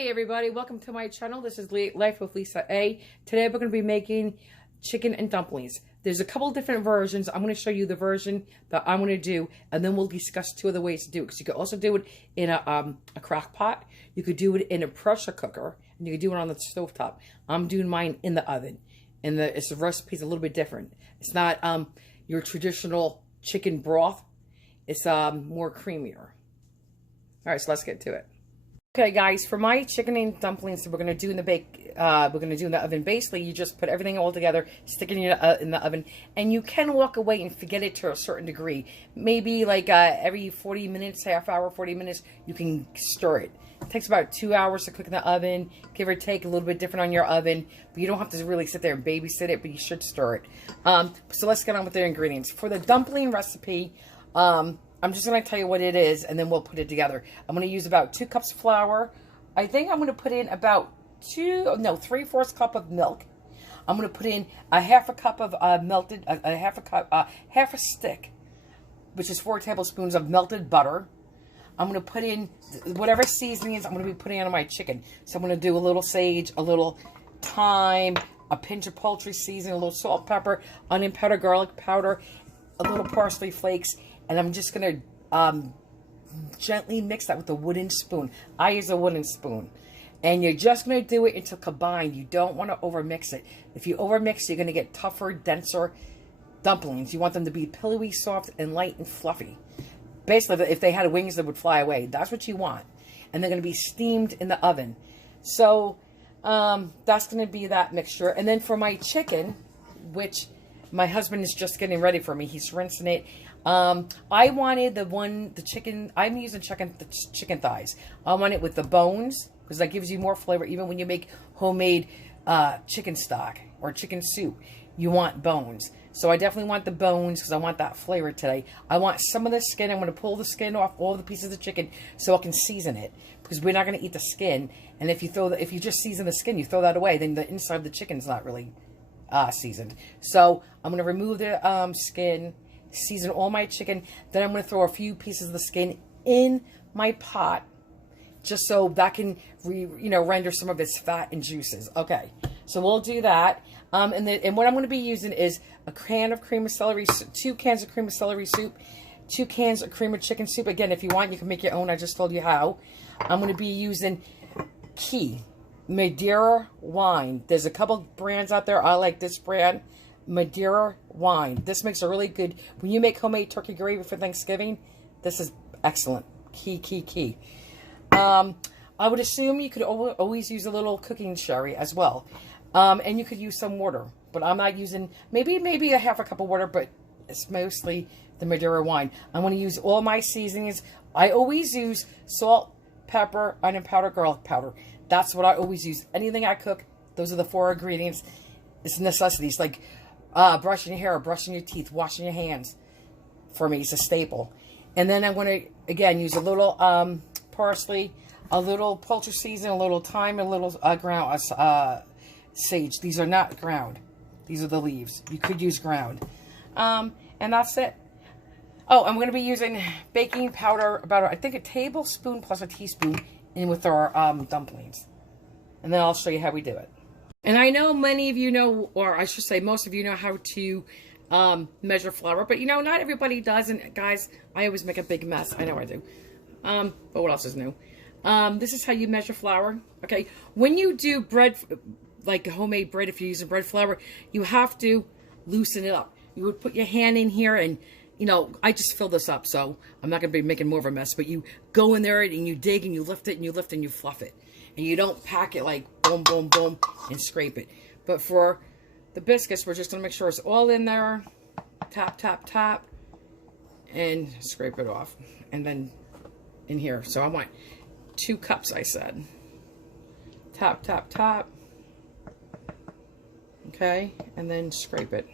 Hey everybody, welcome to my channel. This is Life with Lisa A. Today we're going to be making chicken and dumplings. There's a couple different versions. I'm going to show you the version that I'm going to do, and then we'll discuss two other ways to do it. Because you could also do it in a crock pot. You could do it in a pressure cooker, and you could do it on the stovetop. I'm doing mine in the oven, and the recipe's a little bit different. It's not your traditional chicken broth. It's more creamier. All right, so let's get to it. Okay, guys, for my chicken and dumplings that we're gonna do in the oven. Basically, you just put everything all together, stick it in the oven, and you can walk away and forget it to a certain degree. Maybe like every 40 minutes, half hour, 40 minutes, you can stir it. It takes about 2 hours to cook in the oven, give or take, a little bit different on your oven, but you don't have to really sit there and babysit it, but you should stir it. So let's get on with the ingredients. For the dumpling recipe, I'm just going to tell you what it is, and then we'll put it together. I'm going to use about 2 cups of flour. I think I'm going to put in about 3/4 cup of milk. I'm going to put in a half a cup of half a stick, which is 4 tablespoons of melted butter. I'm going to put in whatever seasonings I'm going to be putting on my chicken. So I'm going to do a little sage, a little thyme, a pinch of poultry seasoning, a little salt, pepper, onion powder, garlic powder, a little parsley flakes. And I'm just going to gently mix that with a wooden spoon. I use a wooden spoon. And you're just going to do it until combined. You don't want to overmix it. If you overmix, you're going to get tougher, denser dumplings. You want them to be pillowy, soft, and light and fluffy. Basically, if they had wings that would fly away, that's what you want. And they're going to be steamed in the oven. So that's going to be that mixture. And then for my chicken, which my husband is just getting ready for me. He's rinsing it. I wanted the chicken. I'm using chicken thighs. I want it with the bones because that gives you more flavor. Even when you make homemade chicken stock or chicken soup, you want bones. So I definitely want the bones because I want that flavor today. I want some of the skin. I'm going to pull the skin off all the pieces of chicken so I can season it because we're not going to eat the skin. And if you just season the skin, you throw that away, then the inside of the chicken's not really seasoned. So I'm going to remove the skin, season all my chicken. Then I'm going to throw a few pieces of the skin in my pot just so that can render some of its fat and juices. Okay, so we'll do that. And what I'm going to be using is a can of cream of celery, 2 cans of cream of celery soup, 2 cans of cream of chicken soup. Again, if you want, you can make your own. I just told you how. I'm going to be using Madeira wine. There's a couple brands out there. I like this brand, Madeira wine. This makes a really good, when you make homemade turkey gravy for Thanksgiving, this is excellent. Key. I would assume you could always use a little cooking sherry as well. And you could use some water, but I'm not using, maybe a half a cup of water, but it's mostly the Madeira wine. I'm going to use all my seasonings. I always use salt, pepper, onion powder, garlic powder. That's what I always use. Anything I cook, those are the 4 ingredients. It's necessities, like brushing your hair, brushing your teeth, washing your hands. For me, it's a staple. And then I'm going to, again, use a little parsley, a little poultry seasoning, a little thyme, a little ground sage. These are not ground. These are the leaves. You could use ground. And that's it. Oh, I'm going to be using baking powder, about, I think, a tablespoon plus a teaspoon in with our dumplings. And then I'll show you how we do it. And I know many of you know, or I should say most of you know how to measure flour, but not everybody does. And guys, I always make a big mess. I know I do. But what else is new? This is how you measure flour. Okay. When you do bread, like homemade bread, if you're using bread flour, you have to loosen it up. You would put your hand in here and I just fill this up, so I'm not going to be making more of a mess, but you go in there and you dig and you lift it and you lift and you fluff it. And you don't pack it like boom, boom, boom and scrape it. But for the biscuits, we're just going to make sure it's all in there. Tap, tap, tap. And scrape it off. And then in here. So I want 2 cups, I said. Tap, tap, tap. Okay. And then scrape it.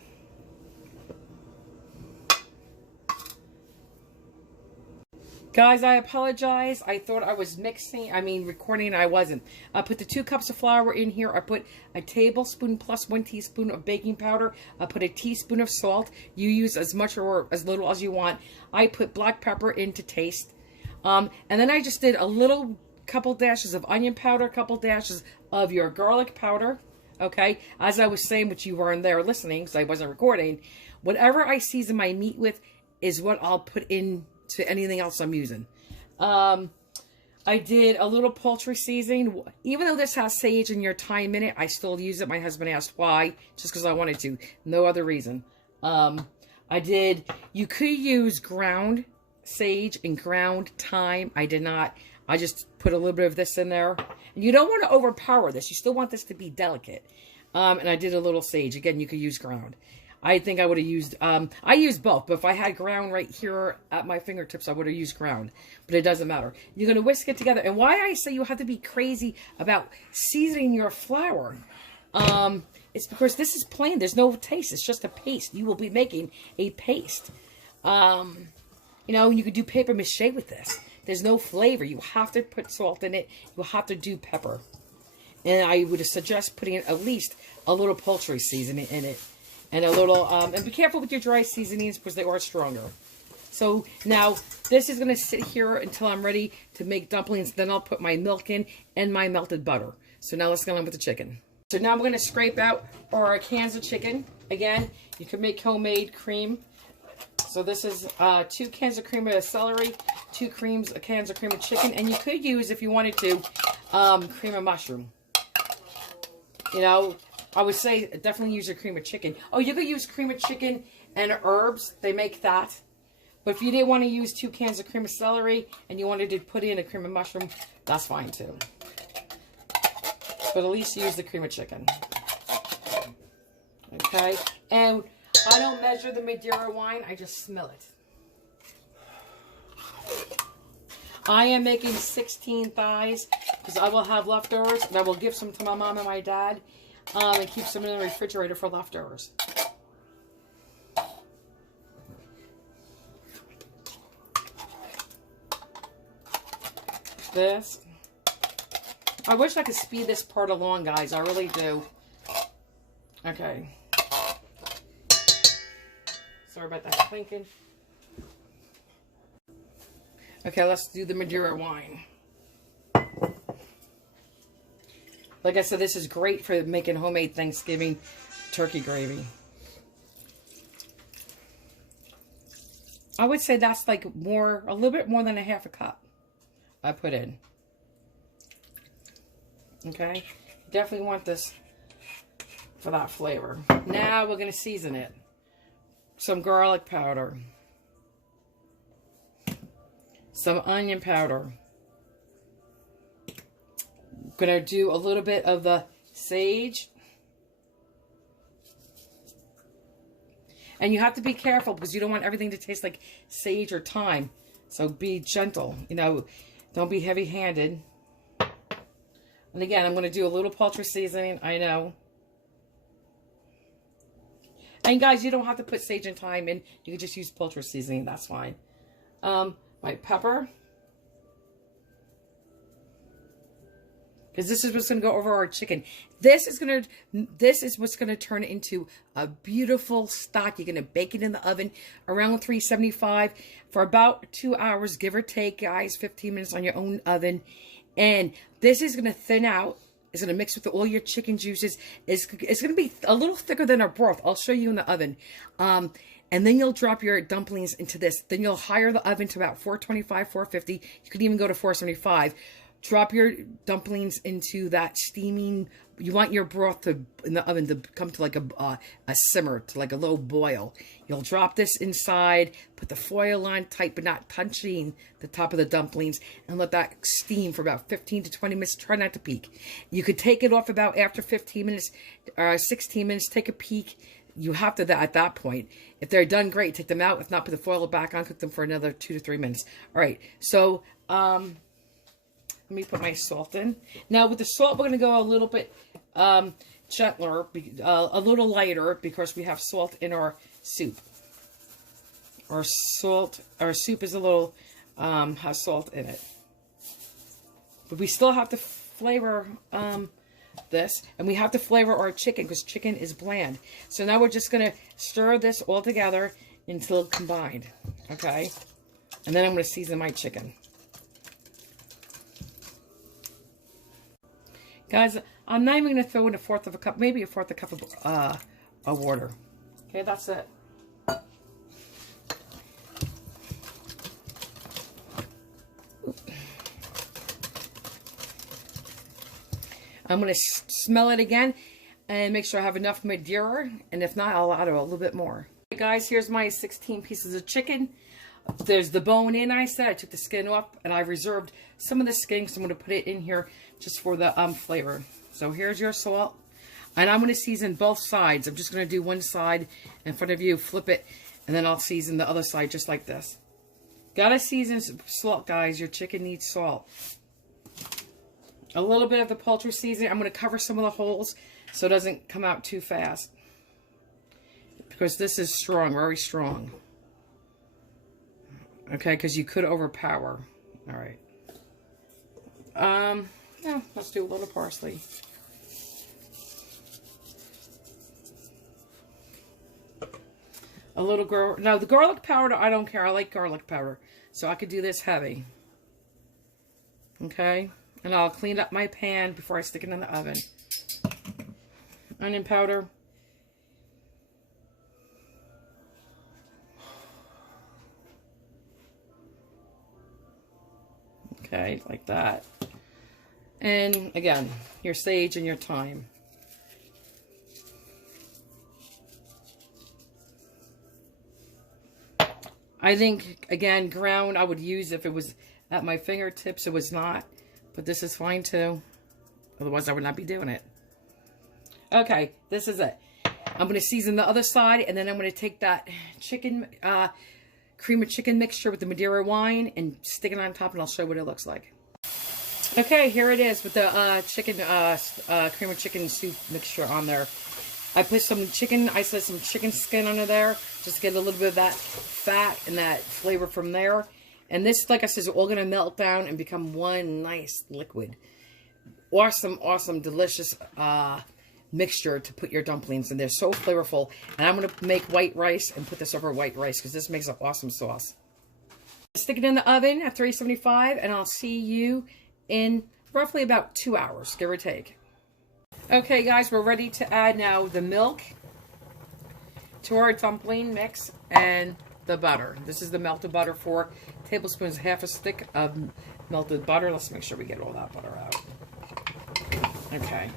Guys, I apologize. I thought I was recording. I wasn't. I put the 2 cups of flour in here. I put a tablespoon plus 1 teaspoon of baking powder. I put a teaspoon of salt. You use as much or as little as you want. I put black pepper in to taste. And then I just did a little couple dashes of onion powder, couple dashes of your garlic powder. Okay, as I was saying, but you weren't there listening because I wasn't recording. Whatever I season my meat with is what I'll put into anything else I'm using. I did a little poultry seasoning. Even though this has sage and your thyme in it, I still use it. My husband asked why, just because I wanted to. No other reason. You could use ground sage and ground thyme. I did not. I just put a little bit of this in there. And you don't want to overpower this. You still want this to be delicate. And I did a little sage. Again, you could use ground. I think I would have used, I used both, but if I had ground right here at my fingertips, I would have used ground, but it doesn't matter. You're going to whisk it together. And why I say you have to be crazy about seasoning your flour, it's because this is plain. There's no taste. It's just a paste. You will be making a paste. You know, you could do paper mache with this. There's no flavor. You have to put salt in it. You have to do pepper. And I would suggest putting at least a little poultry seasoning in it. And a little, and be careful with your dry seasonings because they are stronger. So now this is going to sit here until I'm ready to make dumplings. Then I'll put my milk in and my melted butter. So now let's go on with the chicken. So now I'm going to scrape out our cans of chicken. Again, you can make homemade cream. So this is 2 cans of cream of celery, 2 cans of cream of chicken. And you could use, if you wanted to, cream of mushroom. You know, I would say definitely use your cream of chicken. Oh, you could use cream of chicken and herbs. They make that. But if you didn't want to use 2 cans of cream of celery and you wanted to put in a cream of mushroom, that's fine too. But at least use the cream of chicken. Okay? And I don't measure the Madeira wine. I just smell it. I am making 16 thighs because I will have leftovers. And I will give some to my mom and my dad. And keep some in the refrigerator for leftovers. This. I wish I could speed this part along, guys. I really do. Okay. Sorry about that clinking. Okay, let's do the Madeira wine. Like I said, this is great for making homemade Thanksgiving turkey gravy. I would say that's like a little bit more than a half a cup I put in. Okay? Definitely want this for that flavor. Now we're going to season it. Some garlic powder. Some onion powder. Gonna do a little bit of the sage. And you have to be careful because you don't want everything to taste like sage or thyme. So be gentle, you know, don't be heavy-handed. And again, I'm going to do a little poultry seasoning, I know. And guys, you don't have to put sage and thyme in. You can just use poultry seasoning, that's fine. My pepper. Because this is what's going to go over our chicken. This is what's going to turn into a beautiful stock. You're going to bake it in the oven around 375 for about 2 hours, give or take, guys. 15 minutes on your own oven. And this is going to thin out. It's going to mix with all your chicken juices. It's going to be a little thicker than our broth. I'll show you in the oven. And then you'll drop your dumplings into this. Then you'll higher the oven to about 425, 450. You could even go to 475. Drop your dumplings into that steaming. You want your broth in the oven to come to like a simmer, to like a low boil. You'll drop this inside, put the foil on tight, but not touching the top of the dumplings, and let that steam for about 15 to 20 minutes. Try not to peek. You could take it off about after 15 minutes, 16 minutes. Take a peek. You have to, at that point, if they're done, great, take them out. If not, put the foil back on, cook them for another 2 to 3 minutes. All right, so let me put my salt in. Now, with the salt, we're going to go a little bit gentler, a little lighter, because we have salt in our soup. Our soup is a little, has salt in it. But we still have to flavor this, and we have to flavor our chicken, because chicken is bland. So now we're just going to stir this all together until combined, okay? And then I'm going to season my chicken. Guys, I'm not even going to throw in a fourth of a cup, maybe a fourth of a cup of water. Okay, that's it. I'm going to smell it again and make sure I have enough Madeira. And if not, I'll add a little bit more. Okay, guys, here's my 16 pieces of chicken. There's the bone in, I said. I took the skin off and I reserved some of the skin because I'm going to put it in here just for the flavor. So here's your salt. And I'm going to season both sides. I'm just going to do one side in front of you, flip it, and then I'll season the other side just like this. Gotta season salt, guys. Your chicken needs salt. A little bit of the poultry seasoning. I'm going to cover some of the holes so it doesn't come out too fast. Because this is strong, very strong. Okay, because you could overpower. All right. Yeah, let's do a little parsley. A little garlic. Now, the garlic powder, I don't care. I like garlic powder. So I could do this heavy. Okay. And I'll clean up my pan before I stick it in the oven. Onion powder. Okay, like that. And again, your sage and your thyme. I think, again, ground I would use if it was at my fingertips. It was not. But this is fine too. Otherwise, I would not be doing it. Okay, this is it. I'm going to season the other side, and then I'm going to take that chicken, cream of chicken mixture with the Madeira wine and stick it on top, and I'll show you what it looks like. Okay, here it is with the chicken, cream of chicken soup mixture on there. I put some chicken, I said some chicken skin under there, just to get a little bit of that fat and that flavor from there. And this, like I said, is all going to melt down and become one nice liquid. Awesome, awesome, delicious mixture to put your dumplings in. They're so flavorful. And I'm going to make white rice and put this over white rice because this makes an awesome sauce. Stick it in the oven at 375 and I'll see you in roughly about 2 hours, give or take. Okay, guys, we're ready to add now the milk to our dumpling mix and the butter. This is the melted butter, 4 tablespoons, half a stick of melted butter. Let's make sure we get all that butter out. Okay.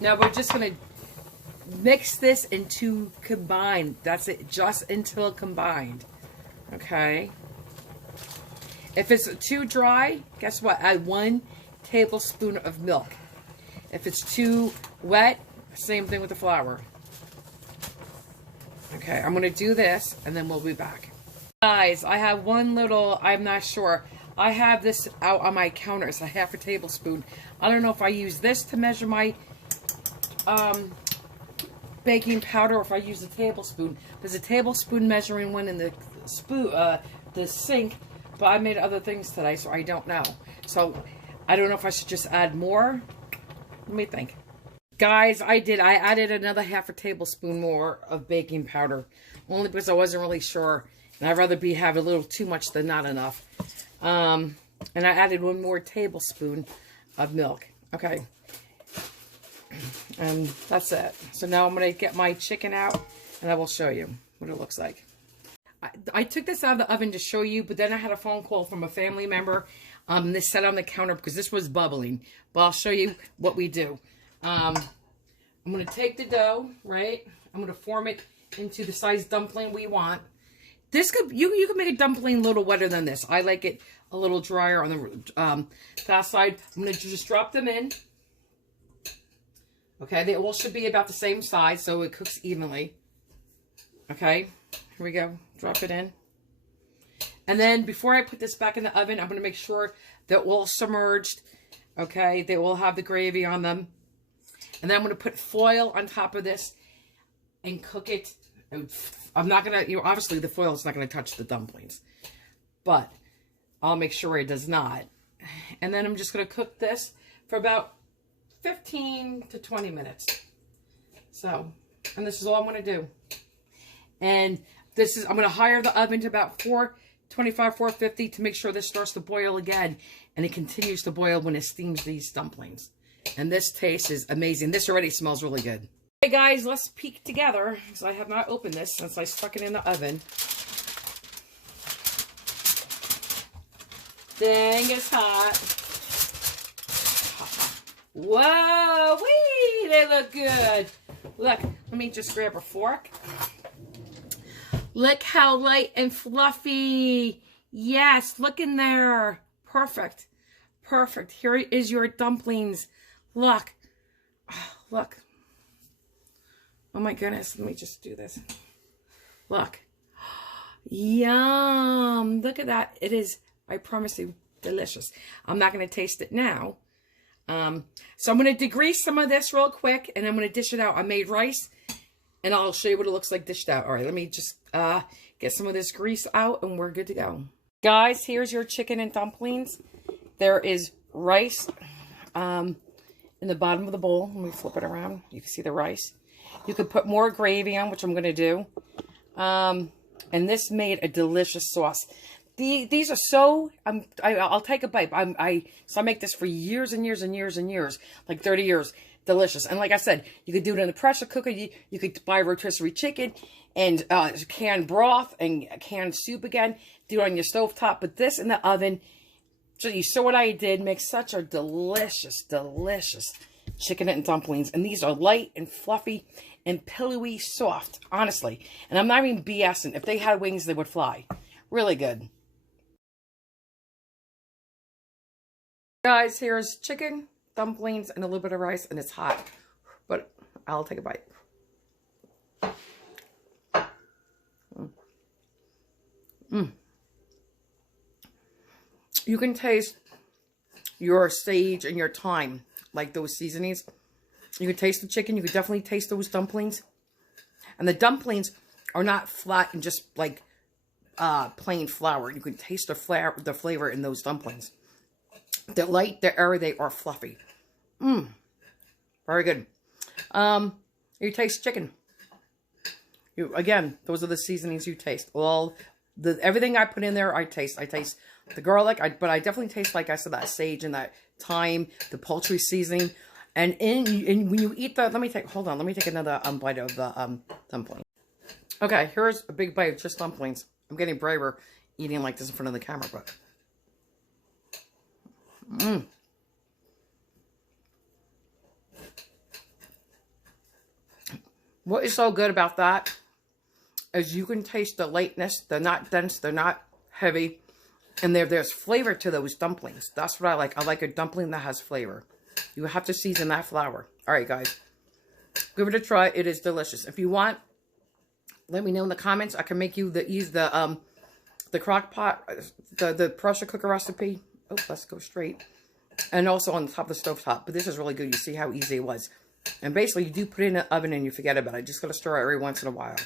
Now we're just going to mix this into combined. That's it, just until combined. Okay. If it's too dry, guess what? Add 1 tablespoon of milk. If it's too wet, same thing with the flour. Okay, I'm going to do this, and then we'll be back. Guys, I have one little, I'm not sure. I have this out on my counter. It's a half a tablespoon. I don't know if I use this to measure my baking powder or if I use a tablespoon. There's a tablespoon measuring one in the sink, but I made other things today, so I don't know. So, I don't know if I should just add more. Let me think. Guys, I added another half a tablespoon more of baking powder. Only because I wasn't really sure. And I'd rather have a little too much than not enough. And I added 1 more tablespoon of milk. Okay. And that's it. So now I'm going to get my chicken out. And I will show you what it looks like. I took this out of the oven to show you. But then I had a phone call from a family member. This set on the counter because this was bubbling. But I'll show you what we do. I'm going to take the dough, right? I'm going to form it into the size dumpling we want. This could, you could make a dumpling a little wetter than this. I like it a little drier on the fast side. I'm going to just drop them in. Okay, they all should be about the same size so it cooks evenly. Okay, here we go. Drop it in. And then before I put this back in the oven, I'm going to make sure they're all submerged. Okay, they all have the gravy on them. And then I'm going to put foil on top of this and cook it. I'm not going to, obviously the foil is not going to touch the dumplings. But I'll make sure it does not. And then I'm just going to cook this for about 15 to 20 minutes. So, and this is all I'm going to do. And this is, I'm going to higher the oven to about 425, 450 to make sure this starts to boil again. And it continues to boil when it steams these dumplings. And this taste is amazing. This already smells really good. Okay, guys, let's peek together, because I have not opened this since I stuck it in the oven. Dang, it's hot. Whoa, wee, they look good. Look, let me just grab a fork. Look how light and fluffy. Yes, look in there. Perfect. Perfect. Here is your dumplings. Look. Oh, look. Oh my goodness. Let me just do this. Look. Yum. Look at that. It is, I promise you, delicious. I'm not going to taste it now. So I'm going to degrease some of this real quick, and I'm going to dish it out. I made rice, and I'll show you what it looks like dished out. All right, let me just get some of this grease out, and we're good to go. Guys, here's your chicken and dumplings. There is rice in the bottom of the bowl. Let me flip it around. You can see the rice. You could put more gravy on, which I'm going to do. And this made a delicious sauce. These are so, I'll take a bite. So I make this for years and years and years and years, like 30 years. Delicious. And like I said, you could do it in the pressure cooker. You could buy rotisserie chicken and canned broth and canned soup again. Do it on your stovetop. But this in the oven, so you saw what I did, makes such a delicious, delicious chicken and dumplings. And these are light and fluffy and pillowy soft, honestly. And I'm not even BSing. If they had wings, they would fly. Really good. Guys, here's chicken, dumplings, and a little bit of rice, and it's hot. But I'll take a bite. You can taste your sage and your thyme, like those seasonings. You can taste the chicken. You can definitely taste those dumplings. And the dumplings are not flat and just like plain flour. You can taste the flavor in those dumplings. They're light, they're airy, they are fluffy. Very good. You taste chicken. Again, those are the seasonings you taste. Everything I put in there, I taste. I taste the garlic, but I definitely taste, like I said, that sage and that thyme, the poultry seasoning. And when you eat the, let me take another bite of the dumpling. Okay, here's a big bite of just dumplings. I'm getting braver eating like this in front of the camera, but. What is so good about that is you can taste the lightness. They're not dense. They're not heavy. And there's flavor to those dumplings. That's what I like. I like a dumpling that has flavor. You have to season that flour. All right, guys. Give it a try. It is delicious. If you want, let me know in the comments. I can make you the crock pot, the pressure cooker recipe. Oh, let's go straight. And also on the top of the stove top. But this is really good. You see how easy it was. And basically, you do put it in the oven and you forget about it. Just got to stir it every once in a while.